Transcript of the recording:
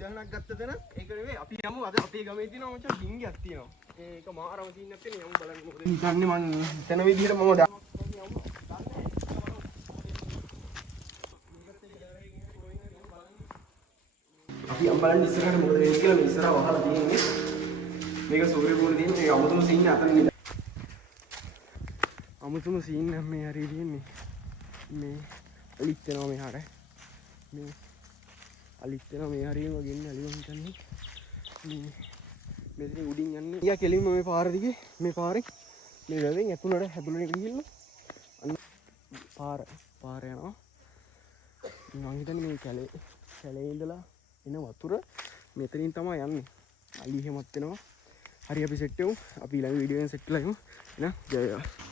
නිදහනක් ගත්තද නම් ඒක නෙවෙයි අපි යමු අද අපේ ගමේ තියෙනවා මචං ඩිංගියක් තියෙනවා. ඒක මාරම සීන් එකක් තියෙනවා. යමු බලන්න මොකද. හිතන්නේ මං හිතන විදිහට මම අපි යම් බලන්න ඉස්සරහට මොකද වෙන්නේ කියලා මේ ඉස්සරහ වහලා තියෙන්නේ. මේක සූර්ය පූර්ණ තියෙන මේ අමුතුම සීන් එක අතන ඉඳලා. අමුතුම සීන් එක මේ හරිය තියෙන්නේ. මේ අලිත් වෙනවා මෙහාට. මේ අලිත් වෙනවා මේ හරියම ගෙන්න අලිව හිටන්නේ. මේ මෙතන උඩින් යන්නේ. ඊයා කෙලින්ම මේ පාර දිගේ මේ පාරේ මේ වැවෙන් ඇතුළට හැදුලට ගිහිල්ලා අන්න පාර යනවා. මම හිතන්නේ මේ කැලේ ඉඳලා එන වතුර මෙතනින් තමයි යන්නේ. අලි එහෙමත් වෙනවා. හරි අපි සෙට් වෙමු. අපි ඊළඟ වීඩියෝ එකෙන් සෙට් වෙලා යමු. එහෙනම් ජය වේවා.